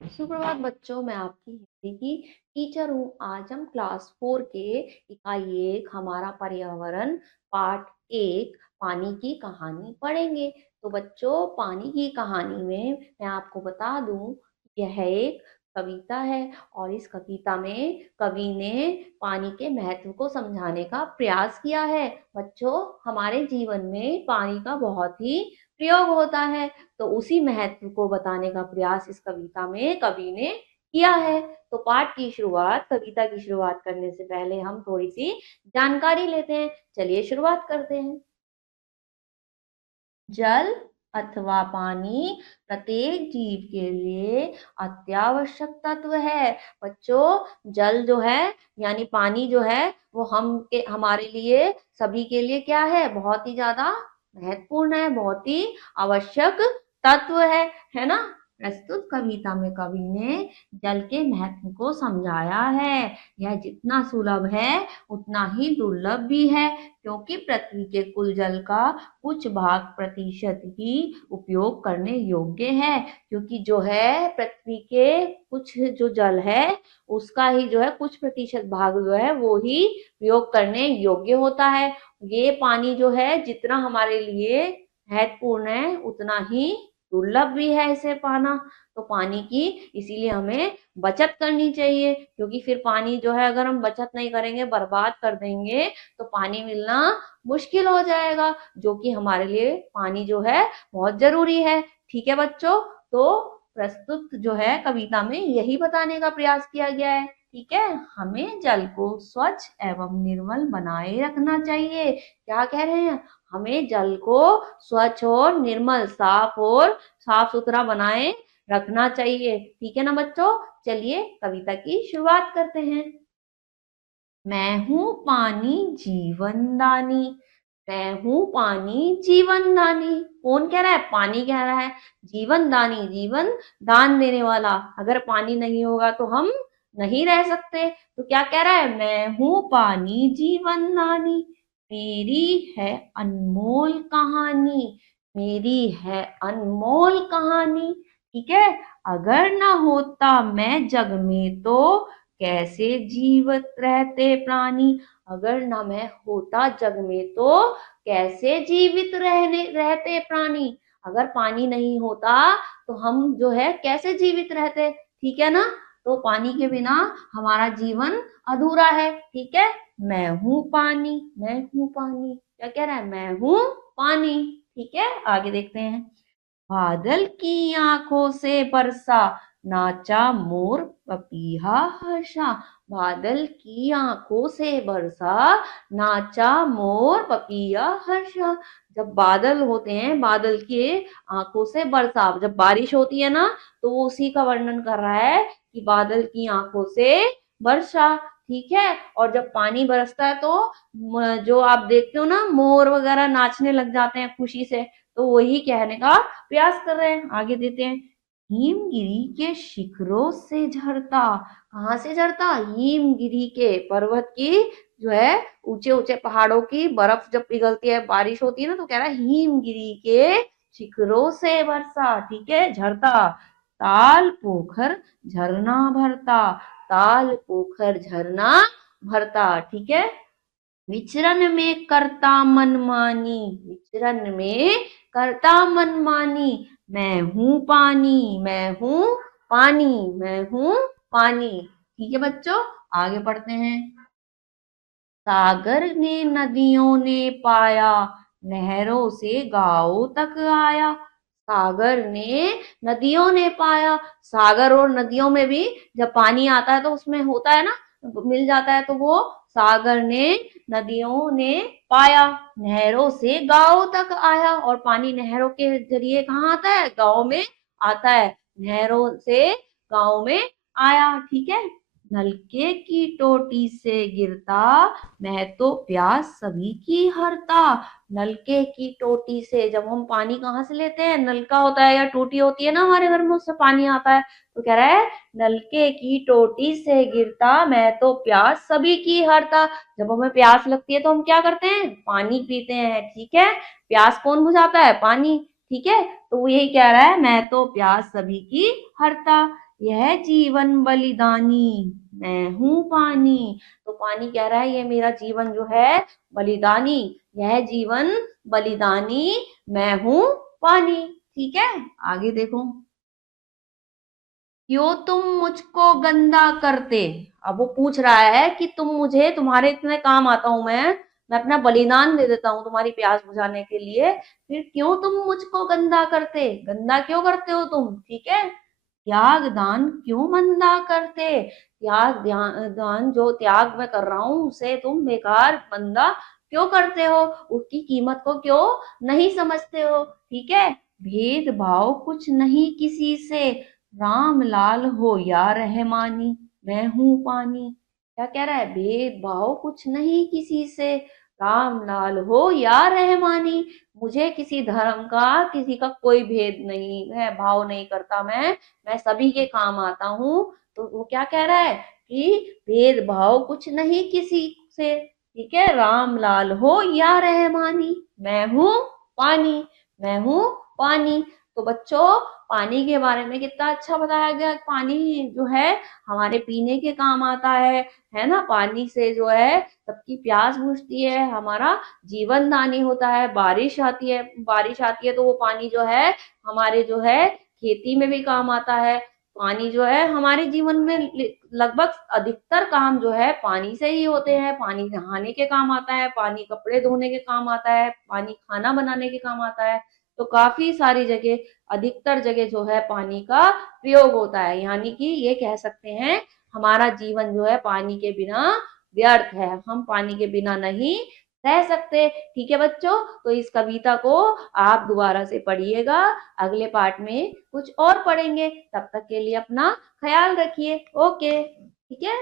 सुप्रभात बच्चों, मैं आपकी हिंदी की टीचर हूँ। आज हम क्लास 4 के इकाई 1 हमारा पर्यावरण पाठ 1 पानी की कहानी पढ़ेंगे। तो बच्चों, पानी की कहानी में मैं आपको बता दूं, यह एक कविता है और इस कविता में कवि ने पानी के महत्व को समझाने का प्रयास किया है। बच्चों, हमारे जीवन में पानी का बहुत ही प्रयोग होता है, तो उसी महत्व को बताने का प्रयास इस कविता में कवि ने किया है। तो पाठ की शुरुआत, कविता की शुरुआत करने से पहले हम थोड़ी सी जानकारी लेते हैं। चलिए शुरुआत करते हैं। जल अथवा पानी प्रत्येक जीव के लिए अत्यावश्यक तत्व है। बच्चों, जल जो है यानी पानी जो है वो हमारे लिए सभी के लिए क्या है, बहुत ही ज्यादा महत्वपूर्ण है, बहुत ही आवश्यक तत्व है ना। प्रस्तुत कविता में कवि ने जल के महत्व को समझाया है। यह जितना सुलभ है उतना ही दुर्लभ भी है, क्योंकि पृथ्वी के कुल जल का कुछ भाग प्रतिशत ही उपयोग करने योग्य है। क्योंकि जो है पृथ्वी के कुछ जो जल है उसका ही जो है कुछ प्रतिशत भाग जो है वो ही प्रयोग करने योग्य होता है। ये पानी जो है जितना हमारे लिए महत्वपूर्ण है उतना ही दुर्लभ भी है इसे पाना। तो पानी की इसीलिए हमें बचत करनी चाहिए, क्योंकि फिर पानी जो है अगर हम बचत नहीं करेंगे, बर्बाद कर देंगे, तो पानी मिलना मुश्किल हो जाएगा, जो कि हमारे लिए पानी जो है बहुत जरूरी है। ठीक है बच्चों, तो प्रस्तुत जो है कविता में यही बताने का प्रयास किया गया है। ठीक है, हमें जल को स्वच्छ एवं निर्मल बनाए रखना चाहिए। क्या कह रहे हैं, हमें जल को स्वच्छ और निर्मल, साफ सुथरा बनाए रखना चाहिए। ठीक है ना बच्चों, चलिए कविता की शुरुआत करते हैं। मैं हूँ पानी जीवनदानी। मैं हूँ पानी जीवनदानी। कौन कह रहा है, पानी कह रहा है। जीवनदानी, जीवन दान देने वाला। अगर पानी नहीं होगा तो हम नहीं रह सकते। तो क्या कह रहा है, मैं हूँ पानी जीवनदानी, मेरी है अनमोल कहानी। मेरी है अनमोल कहानी। ठीक है, अगर ना होता मैं जग में तो कैसे जीवित रहते प्राणी। अगर ना मैं होता जग में तो कैसे जीवित रहते प्राणी। अगर पानी नहीं होता तो हम जो है कैसे जीवित रहते। ठीक है ना, तो पानी के बिना हमारा जीवन अधूरा है। ठीक है, मैं हूँ पानी, मैं हूँ पानी। क्या कह रहा है, मैं हूँ पानी। ठीक है, आगे देखते हैं। बादल की आंखों से बरसा, नाचा मोर पपीहा हर्षा। बादल की आंखों से बरसा, नाचा मोर पपीहा हर्षा। जब बादल होते हैं, बादल के आंखों से बरसा, जब बारिश होती है ना, तो वो उसी का वर्णन कर रहा है कि बादल की आंखों से वर्षा। ठीक है, और जब पानी बरसता है तो जो आप देखते हो ना, मोर वगैरह नाचने लग जाते हैं खुशी से। तो वही कहने का प्रयास कर रहे हैं। आगे देते हैं। हिमगिरी के शिखरों से झरता। कहाँ से झरता, हिमगिरी के, पर्वत की जो है ऊंचे ऊंचे पहाड़ों की बर्फ जब पिघलती है, बारिश होती है ना, तो कह रहा है हिमगिरी के शिखरों से बरसा। ठीक है, झरता। ताल पोखर झरना भरता। ताल पोखर झरना भरता। ठीक है, विचरण में करता मनमानी। विचरण में करता मनमानी। मैं हूँ पानी, मैं हूँ पानी, मैं हूँ पानी। ठीक है बच्चों, आगे पढ़ते हैं। सागर ने नदियों ने पाया, नहरों से गांव तक आया। सागर ने नदियों ने पाया। सागर और नदियों में भी जब पानी आता है तो उसमें होता है ना, मिल जाता है, तो वो सागर ने नदियों ने पाया, नहरों से गांव तक आया। और पानी नहरों के जरिए कहाँ आता है, गांव में आता है। नहरों से गांव में आया। ठीक है, नलके की टोटी से गिरता, मैं तो प्यास सभी की हरता। नलके की टोटी से, जब हम पानी कहाँ से लेते हैं, नलका होता है या टोटी होती है ना हमारे घर में, उससे पानी आता है। तो कह रहा है, नलके की टोटी से गिरता, मैं तो प्यास सभी की हरता। जब हमें प्यास लगती है तो हम क्या करते हैं, पानी पीते हैं। ठीक है, प्यास कौन बुझाता है, पानी। ठीक है, तो वो यही कह रहा है, मैं तो प्यास सभी की हरता। यह जीवन बलिदानी मैं हूँ पानी। तो पानी कह रहा है ये मेरा जीवन जो है बलिदानी, यह जीवन बलिदानी मैं हूँ पानी। ठीक है, आगे देखो। क्यों तुम मुझको गंदा करते। अब वो पूछ रहा है कि तुम मुझे, तुम्हारे इतने काम आता हूं मैं अपना बलिदान दे देता हूँ तुम्हारी प्यास बुझाने के लिए, फिर क्यों तुम मुझको गंदा करते, गंदा क्यों करते हो तुम। ठीक है, त्याग दान क्यों मंदा करते, त्याग दान जो त्याग मैं कर रहा हूँ उसे तुम बेकार मंदा क्यों करते हो, उसकी कीमत को क्यों नहीं समझते हो। ठीक है, भेदभाव कुछ नहीं किसी से, राम लाल हो या रहमानी मैं हूँ पानी। क्या कह रहा है, भेदभाव कुछ नहीं किसी से, राम लाल हो या रहमानी, मुझे किसी धर्म का किसी का कोई भेद नहीं है, भाव नहीं करता मैं सभी के काम आता हूँ। तो वो क्या कह रहा है कि भेदभाव कुछ नहीं किसी से, ठीक है, राम लाल हो या रहमानी मैं हूँ पानी, मैं हूँ पानी। तो बच्चों, पानी के बारे में कितना अच्छा बताया गया। पानी जो है हमारे पीने के काम आता है ना, पानी से जो है सबकी प्यास बुझती है, हमारा जीवन दानी होता है, बारिश आती है, बारिश आती है तो वो पानी जो है हमारे जो है खेती में भी काम आता है। पानी जो है हमारे जीवन में लगभग अधिकतर काम जो है पानी से ही होते हैं। पानी नहाने के काम आता है, पानी कपड़े धोने के काम आता है, पानी खाना बनाने के काम आता है। तो काफी सारी जगह, अधिकतर जगह जो है पानी का प्रयोग होता है, यानी कि ये कह सकते हैं हमारा जीवन जो है पानी के बिना व्यर्थ है, हम पानी के बिना नहीं रह सकते। ठीक है बच्चों, तो इस कविता को आप दोबारा से पढ़िएगा, अगले पार्ट में कुछ और पढ़ेंगे, तब तक के लिए अपना ख्याल रखिए। ओके, ठीक है।